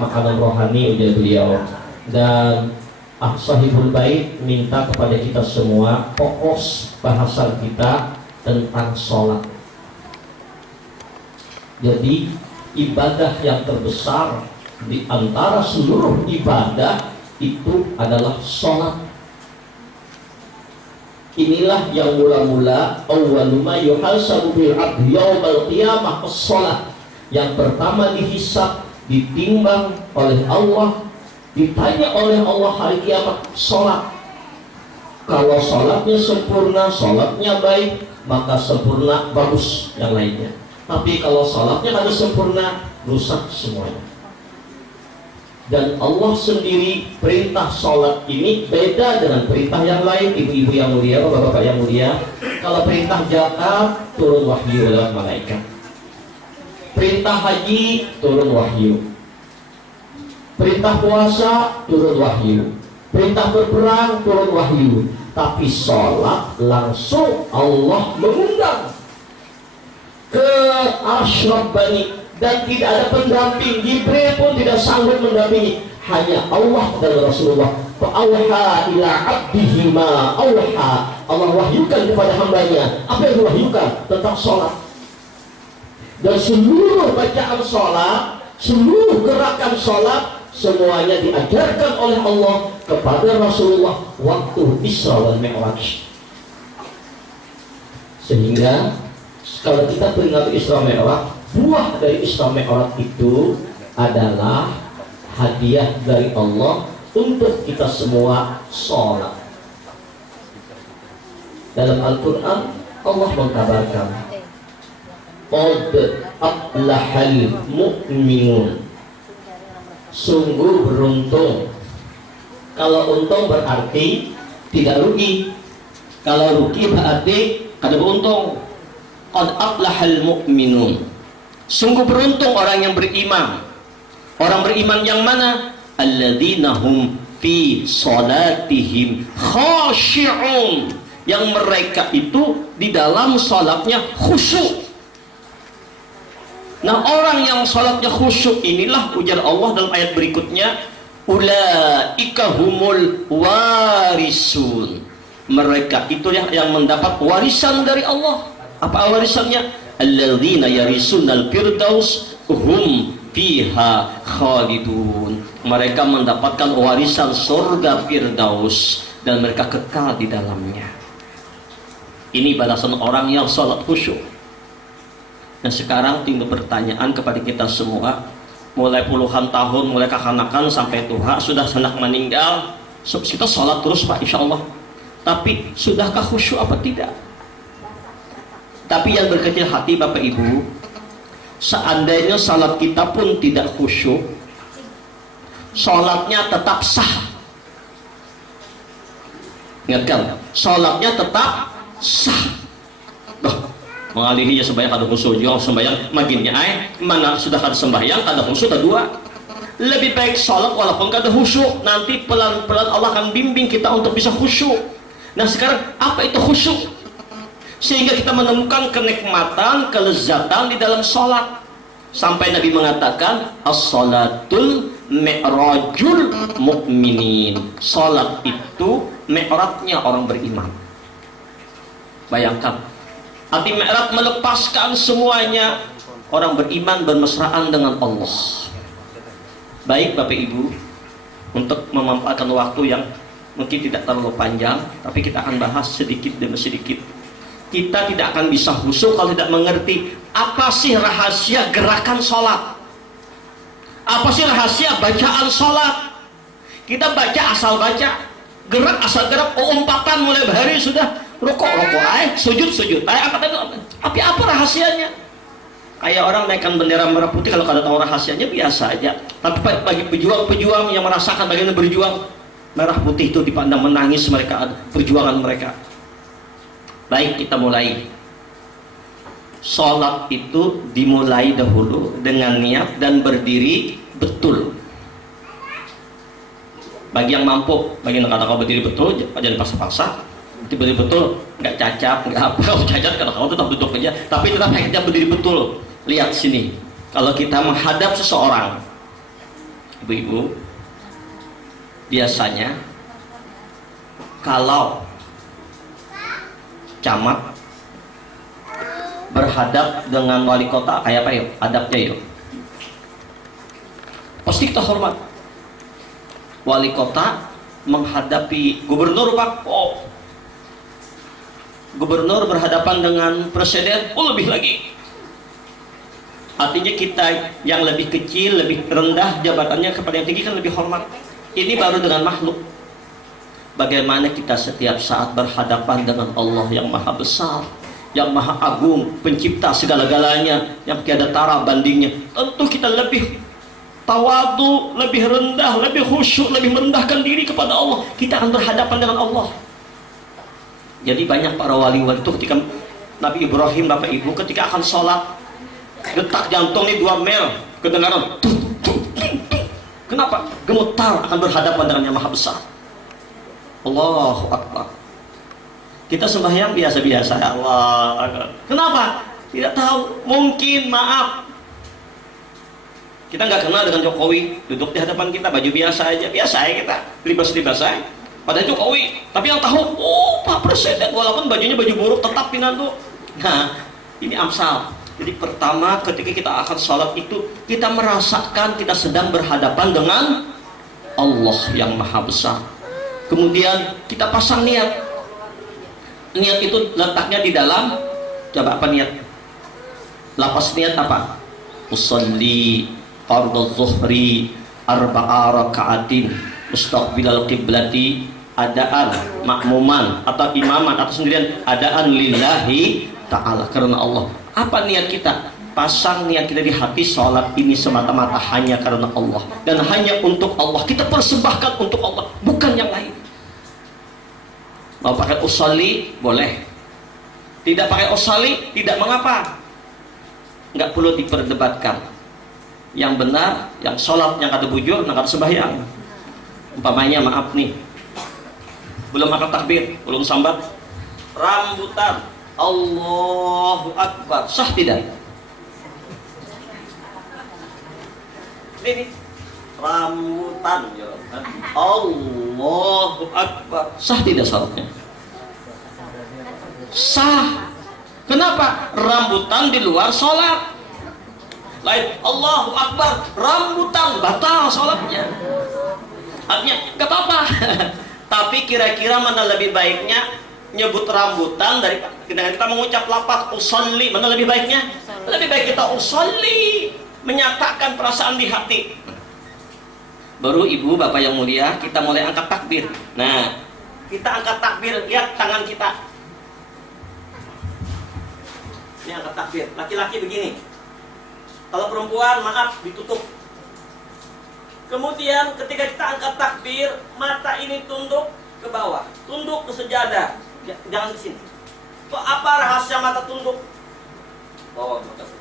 makanan rohani ujar beliau. Dan Sahibul Bait minta kepada kita semua fokus bahasan kita tentang sholat. Jadi ibadah yang terbesar di antara seluruh ibadah itu adalah sholat. Inilah yang mula-mula awwalu ma yuhasabu bil abdi yaumal qiyamah as-shalah. Yang pertama dihisab, ditimbang oleh Allah, ditanya oleh Allah hari kiamat, sholat. Kalau sholatnya sempurna, sholatnya baik, maka sempurna, bagus yang lainnya. Tapi kalau sholatnya ada sempurna, rusak semuanya. Dan Allah sendiri perintah sholat ini beda dengan perintah yang lain. Ibu-ibu yang mulia, bapak-bapak yang mulia, kalau perintah zakat turun wahyu lewat malaikat, perintah haji turun wahyu, perintah puasa turun wahyu, perintah berperang turun wahyu. Tapi sholat langsung Allah mengundang ke Ashraf Bani, dan tidak ada pendamping. Jibril pun tidak sanggup mendampingi, hanya Allah dan Rasulullah. Fa'auha ila abdihi ma auha. Allah wahyukan kepada hambanya apa yang diwahyukan tentang sholat. Dan seluruh bacaan sholat, seluruh gerakan sholat, semuanya diajarkan oleh Allah kepada Rasulullah waktu Isra dan Mi'raj. Sehingga kalau kita peringati Isra Mi'raj, buah dari Isra Mi'raj itu adalah hadiah dari Allah untuk kita semua sholat. Dalam Al-Quran Allah mengkabarkan, qad aflahal mu'minun, sungguh beruntung. Kalau untung berarti tidak rugi, kalau rugi berarti kada beruntung. Qad aflahal mu'minun, sungguh beruntung orang yang beriman. Orang beriman yang mana? Alladzina hum fi salatihim khashi'un, yang mereka itu di dalam salatnya khusyuk. Nah, orang yang salatnya khusyuk inilah ujar Allah dalam ayat berikutnya, ulaika humul warisun, mereka itu yang mendapat warisan dari Allah. Apa warisannya? Alladzina yarisunal firdaus hum fiha khalidun, mereka mendapatkan warisan surga firdaus dan mereka kekal di dalamnya. Ini balasan orang yang sholat khusyuk. Nah, sekarang timbul pertanyaan kepada kita semua, mulai puluhan tahun, mulai kekanakan sampai tua, sudah hendak meninggal, kita sholat terus Pak, insya Allah. Tapi sudahkah khusyuk apa tidak? Tapi yang berkecil hati Bapak Ibu, seandainya salat kita pun tidak khusyuk, salatnya tetap sah. Ingatkan, salatnya tetap sah. Mengalihinya sembahyang kada khusyuk, sembahyang maginnya mana sudah kada sembahyang kada khusyuk dua. Lebih baik salat walaupun kada khusyuk, nanti pelan-pelan Allah akan bimbing kita untuk bisa khusyuk. Nah, sekarang apa itu khusyuk? Sehingga kita menemukan kenikmatan, kelezatan di dalam sholat. Sampai Nabi mengatakan, as-sholatul mi'rajul mu'minin, sholat itu mi'rajnya orang beriman. Bayangkan, arti mi'raj melepaskan semuanya, orang beriman bermesraan dengan Allah. Baik Bapak Ibu, untuk memanfaatkan waktu yang mungkin tidak terlalu panjang, tapi kita akan bahas sedikit demi sedikit. Kita tidak akan bisa khusyuk kalau tidak mengerti apa sih rahasia gerakan sholat, apa sih rahasia bacaan sholat. Kita baca asal baca, gerak asal gerak, umpatan mulai bahari sudah rukuk sujud tapi apa rahasianya? Kayak orang naikkan bendera merah putih, kalau kada tahu rahasianya biasa aja. Tapi bagi pejuang-pejuang yang merasakan bagaimana berjuang, merah putih itu dipandang menangis mereka, perjuangan mereka. Baik, kita mulai. Sholat itu dimulai dahulu dengan niat dan berdiri betul. Bagi yang mampu, bagi yang kata-kata berdiri betul, jangan paksa-paksa. Berdiri betul, nggak cacat, nggak apa. Kalau cacat, kata-kata tetap duduk aja. Tapi tetap kita berdiri betul. Lihat sini, kalau kita menghadap seseorang, Ibu-ibu, biasanya kalau camat berhadap dengan wali kota kayak apa yuk? Adabnya yuk. Pasti kita hormat. Wali kota menghadapi gubernur, Pak. Oh, gubernur berhadapan dengan presiden, oh lebih lagi. Artinya kita yang lebih kecil, lebih rendah jabatannya kepada yang tinggi kan lebih hormat. Ini baru dengan makhluk. Bagaimana kita setiap saat berhadapan dengan Allah yang maha besar, yang maha agung, pencipta segala-galanya, yang tiada tara bandingnya. Tentu kita lebih tawadu, lebih rendah, lebih khusyuk, lebih merendahkan diri kepada Allah. Kita akan berhadapan dengan Allah. Jadi banyak para wali-wali itu ketika Nabi Ibrahim, Bapak Ibu, ketika akan sholat, detak jantung ini 2 mil kedengaran. Kenapa? Gemetar akan berhadapan dengan yang maha besar. Allahu Akbar. Kita sembahyang biasa-biasa. Allah. Kenapa? Tidak tahu. Mungkin, maaf, kita nggak kenal dengan Jokowi, duduk di hadapan kita baju biasa aja, biasa ya kita, libas-libas aja. Pada Jokowi, tapi yang tahu, oh Pak Presiden, walaupun bajunya baju buruk tetap pinantu. Nah, ini amsal. Jadi pertama ketika kita akan sholat itu kita merasakan kita sedang berhadapan dengan Allah yang maha besar. Kemudian kita pasang niat. Niat itu letaknya di dalam, coba apa niat? Lapas niat apa? Usolli fardhu zuhri arba'a raka'atin mustaqbilal qiblati adaan makmuman atau imaman atau sendirian adaan lillahi ta'ala, karena Allah. Apa niat kita? Pasang niat kita di hati, sholat ini semata-mata hanya karena Allah dan hanya untuk Allah. Kita persembahkan untuk Allah, bukan yang lain. Mau pakai usolli boleh, tidak pakai usolli tidak mengapa, nggak perlu diperdebatkan. Yang benar, yang sholat, yang kata bujur, yang kata sembahyang. Umpamanya maaf nih, belum angkat takbir, belum sambat, rambutan, Allahu Akbar, sah tidak? Ini rambutan, ya. Allahu Akbar, sah tidak salatnya? Sah. Kenapa? Rambutan di luar sholat. Lain, Allahu Akbar, rambutan, batal sholatnya. Artinya gak apa-apa. Tapi kira-kira mana lebih baiknya nyebut rambutan dari dengan kita mengucap lafaz usolli, mana lebih baiknya? Lebih baik kita usolli, menyatakan perasaan di hati. Baru ibu bapak yang mulia kita mulai angkat takbir. Nah, kita angkat takbir, lihat tangan kita. Ini angkat takbir. Laki-laki begini. Kalau perempuan maaf ditutup. Kemudian ketika kita angkat takbir, mata ini tunduk ke bawah, tunduk ke sejadah. Jangan ke sini. Kok apa rahasia mata tunduk? Oh, makasih.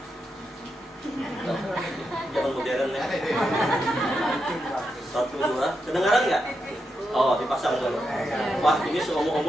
Jangan modern ya. 1, 2, kedengaran nggak? Oh, dipasang dulu. Wah, ini seumur-umur